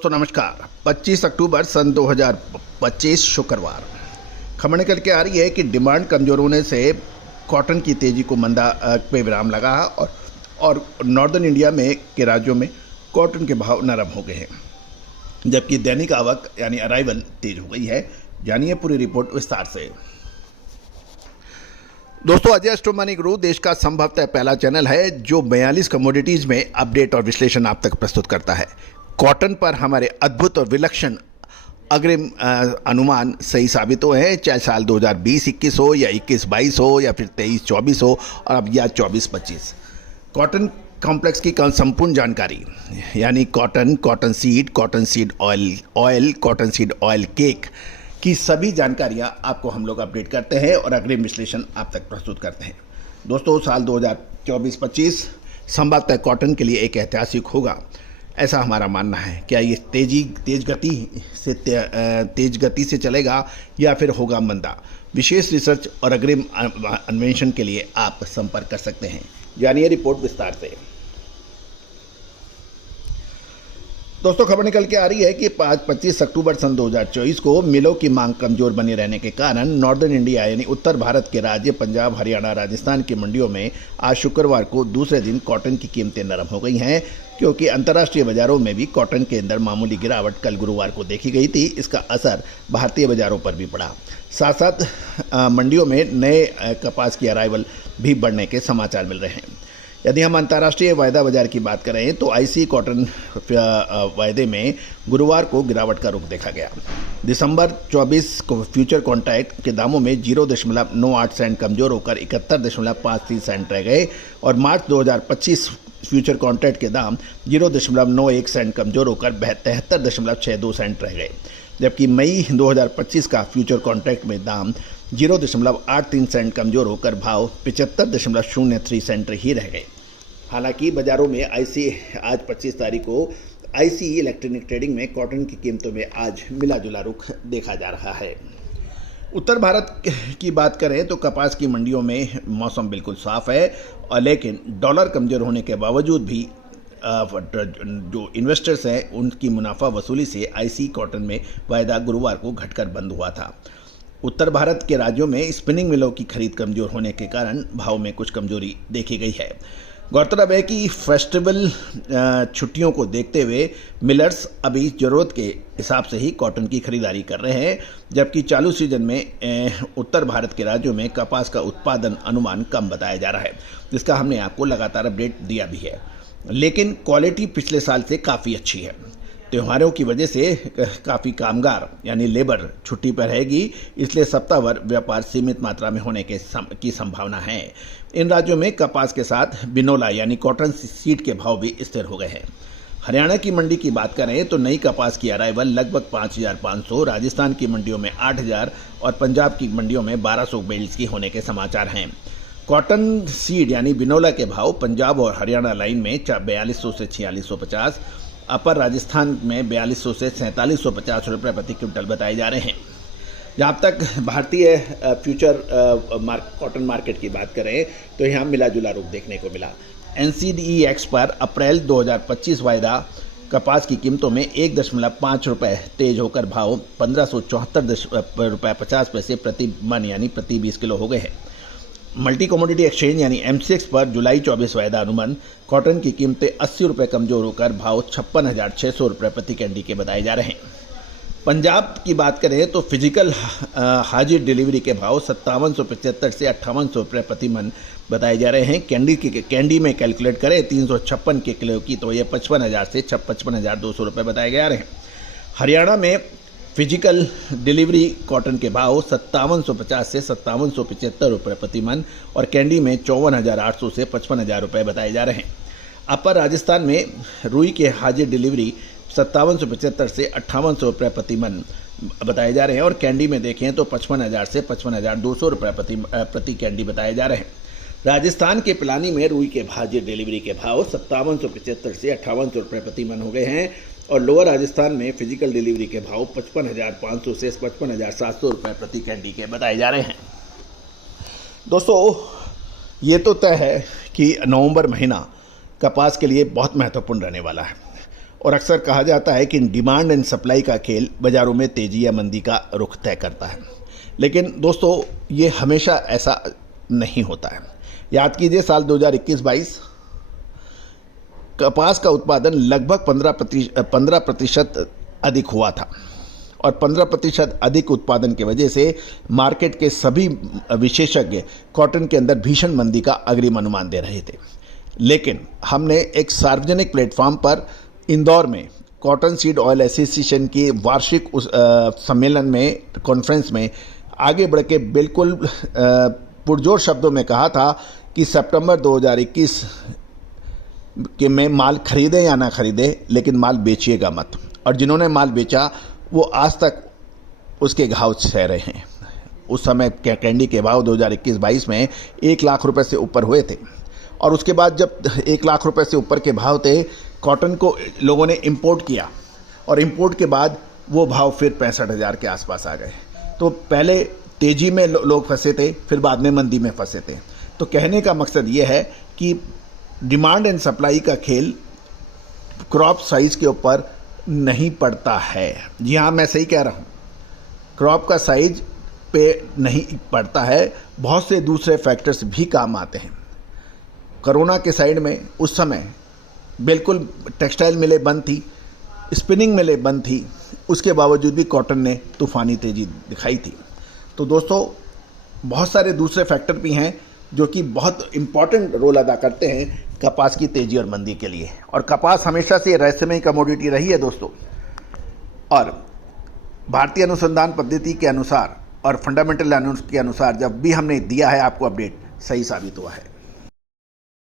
दोस्तों नमस्कार। 25 अक्टूबर सन 2025 शुक्रवार खबर निकल के आ रही है कि डिमांड कमजोर होने से कॉटन की तेजी को मंदा पे विराम लगा और नॉर्दर्न इंडिया में के राज्यों में कॉटन के भाव नरम हो गए हैं, जबकि दैनिक आवक यानी अराइवल तेज हो गई है। जानिए पूरी रिपोर्ट विस्तार से। दोस्तों, अजय स्टॉक मनी गुरु देश का संभवतः पहला चैनल है जो 42 कमोडिटीज में अपडेट और विश्लेषण आप तक प्रस्तुत करता है। कॉटन पर हमारे अद्भुत और विलक्षण अग्रिम अनुमान सही साबित हुए हैं, चाहे साल 2020-21 हो या 21-22 हो या फिर 23-24 हो और अब या 24-25। कॉटन कॉम्प्लेक्स की संपूर्ण जानकारी यानी cotton seed oil, cotton seed oil cake की सभी जानकारियां आपको हम लोग अपडेट करते हैं और अग्रिम विश्लेषण आप तक प्रस्तुत करते हैं। दोस्तों, साल 2024-25 संभवतः कॉटन के लिए एक ऐतिहासिक होगा, ऐसा हमारा मानना है। क्या ये तेज गति से चलेगा या फिर होगा मंदा? विशेष रिसर्च और अग्रिम अन्वेषण के लिए आप संपर्क कर सकते हैं। जानिए रिपोर्ट विस्तार से। दोस्तों, खबर निकल के आ रही है कि 25 अक्टूबर सन 2024 को मिलों की मांग कमजोर बनी रहने के कारण नॉर्दर्न इंडिया यानी उत्तर भारत के राज्य पंजाब, हरियाणा, राजस्थान की मंडियों में आज शुक्रवार को दूसरे दिन कॉटन की कीमतें नरम हो गई हैं, क्योंकि अंतर्राष्ट्रीय बाजारों में भी कॉटन के अंदर मामूली गिरावट कल गुरुवार को देखी गई थी। इसका असर भारतीय बाजारों पर भी पड़ा। साथ साथ मंडियों में नए कपास की अराइवल भी बढ़ने के समाचार मिल रहे हैं। यदि हम अंतर्राष्ट्रीय वायदा बाजार की बात करें तो आईसी कॉटन वायदे में गुरुवार को गिरावट का रुख देखा गया। दिसंबर 24 को फ्यूचर कॉन्ट्रैक्ट के दामों में 0.98 सेंट कमजोर होकर 71.53 सेंट रह गए और मार्च 2025 फ्यूचर कॉन्ट्रैक्ट के दाम 0.91 सेंट कमजोर होकर 73.62 सेंट रह गए, जबकि मई 2025 का फ्यूचर कॉन्ट्रैक्ट में दाम 0.83 सेंट कमजोर होकर भाव 75.03 सेंट ही रह गए। हालांकि बाजारों में आज 25 तारीख को आईसी इलेक्ट्रॉनिक ट्रेडिंग में कॉटन की कीमतों में आज मिला जुला रुख देखा जा रहा है। उत्तर भारत की बात करें तो कपास की मंडियों में मौसम बिल्कुल साफ है, और लेकिन डॉलर कमजोर होने के बावजूद भी जो इन्वेस्टर्स हैं उनकी मुनाफा वसूली से आईसी कॉटन में वायदा गुरुवार को घटकर बंद हुआ था। उत्तर भारत के राज्यों में स्पिनिंग मिलों की खरीद कमजोर होने के कारण भाव में कुछ कमजोरी देखी गई है। गौरतलब है कि फेस्टिवल छुट्टियों को देखते हुए मिलर्स अभी ज़रूरत के हिसाब से ही कॉटन की खरीदारी कर रहे हैं, जबकि चालू सीजन में उत्तर भारत के राज्यों में कपास का उत्पादन अनुमान कम बताया जा रहा है, जिसका हमने आपको लगातार अपडेट दिया भी है। लेकिन क्वालिटी पिछले साल से काफ़ी अच्छी है। त्योहारों की वजह से काफ़ी कामगार यानी लेबर छुट्टी पर रहेगी, इसलिए सप्ताहभर व्यापार सीमित मात्रा में होने की संभावना है। इन राज्यों में कपास के साथ बिनोला यानी कॉटन सीड के भाव भी स्थिर हो गए हैं। हरियाणा की मंडी की बात करें तो नई कपास की अराइवल लगभग 5,500, राजस्थान की मंडियों में 8,000 और पंजाब की मंडियों में 1,200 बेल्स की होने के समाचार हैं। कॉटन सीड यानी बिनोला के भाव पंजाब और हरियाणा लाइन में 4200 से 4650, अपर राजस्थान में 4200 से 4750 रुपये प्रति क्विंटल बताए जा रहे हैं। जहाँ तक भारतीय फ्यूचर कॉटन मार्केट की बात करें तो यहाँ मिला जुला रुख देखने को मिला। NCDEX पर अप्रैल 2025 वायदा कपास की कीमतों में 1.5 रुपये तेज होकर भाव 1574 रुपये 50 पैसे प्रति मन यानी प्रति 20 किलो हो गए हैं। मल्टी कमोडिटी एक्सचेंज यानी MCX पर जुलाई 24 वायदा अनुमान कॉटन की कीमतें 80 रुपये कमजोर होकर भाव 56,600 रुपये प्रति कैंडी के बताए जा रहे हैं। पंजाब की बात करें तो फिजिकल हाजिर डिलीवरी के भाव 5775 से 5800 रुपये प्रति मन बताए जा रहे हैं। कैंडी में कैलकुलेट करें 356 के किलो की तो ये 55,000 से 55,200 रुपये बताए जा रहे हैं। हरियाणा में फिजिकल डिलीवरी कॉटन के भाव 5750 से 5775 रुपये प्रति मन और कैंडी में 54,800 से 55,000 रुपये बताए जा रहे हैं। अपर राजस्थान में रुई के हाजिर डिलीवरी 5775 से 5800 रुपये प्रति मन बताए जा रहे हैं और कैंडी में देखें तो 55,000 से 55,200 रुपये प्रति कैंडी बताए जा रहे हैं। राजस्थान के पिलानी में रुई के हाजिर डिलीवरी के भाव 5775 से 5800 रुपये प्रति मन हो गए हैं और लोअर राजस्थान में फिजिकल डिलीवरी के भाव 55,500 से 55,700 रुपये प्रति कैंडी के बताए जा रहे हैं। दोस्तों, ये तो तय है कि नवंबर महीना कपास के लिए बहुत महत्वपूर्ण रहने वाला है और अक्सर कहा जाता है कि डिमांड एंड सप्लाई का खेल बाज़ारों में तेज़ी या मंदी का रुख तय करता है। लेकिन दोस्तों, ये हमेशा ऐसा नहीं होता है। याद कीजिए, साल 2021-22 कपास का उत्पादन लगभग 15% अधिक हुआ था और 15% अधिक उत्पादन की वजह से मार्केट के सभी विशेषज्ञ कॉटन के अंदर भीषण मंदी का अग्रिम अनुमान दे रहे थे। लेकिन हमने एक सार्वजनिक प्लेटफॉर्म पर इंदौर में कॉटन सीड ऑयल एसोसिएशन की वार्षिक सम्मेलन में, कॉन्फ्रेंस में आगे बढ़ के बिल्कुल पुरजोर शब्दों में कहा था कि सितंबर 2021 के में माल खरीदें या ना खरीदें, लेकिन माल बेचिएगा मत। और जिन्होंने माल बेचा वो आज तक उसके घाव सह रहे हैं। उस समय कैंडी के भाव 2021-22 में 1 लाख रुपए से ऊपर हुए थे और उसके बाद जब 1 लाख रुपए से ऊपर के भाव थे, कॉटन को लोगों ने इंपोर्ट किया और इंपोर्ट के बाद वो भाव फिर 65,000 के आसपास आ गए। तो पहले तेज़ी में लोग फंसे थे, फिर बाद में मंदी में फंसे थे। तो कहने का मकसद ये है कि डिमांड एंड सप्लाई का खेल क्रॉप साइज़ के ऊपर नहीं पड़ता है। जी हाँ, मैं सही कह रहा हूँ, क्रॉप का साइज पे नहीं पड़ता है, बहुत से दूसरे फैक्टर्स भी काम आते हैं। कोरोना के साइड में उस समय बिल्कुल टेक्सटाइल मिलें बंद थी, स्पिनिंग मिलें बंद थी, उसके बावजूद भी कॉटन ने तूफ़ानी तेज़ी दिखाई थी। तो दोस्तों, बहुत सारे दूसरे फैक्टर भी हैं जो कि बहुत इम्पॉर्टेंट रोल अदा करते हैं कपास की तेज़ी और मंदी के लिए। और कपास हमेशा से रहस्यमयी कमोडिटी रही है दोस्तों, और भारतीय अनुसंधान पद्धति के अनुसार और फंडामेंटल एनालिसिस के अनुसार जब भी हमने दिया है आपको अपडेट, सही साबित हुआ है।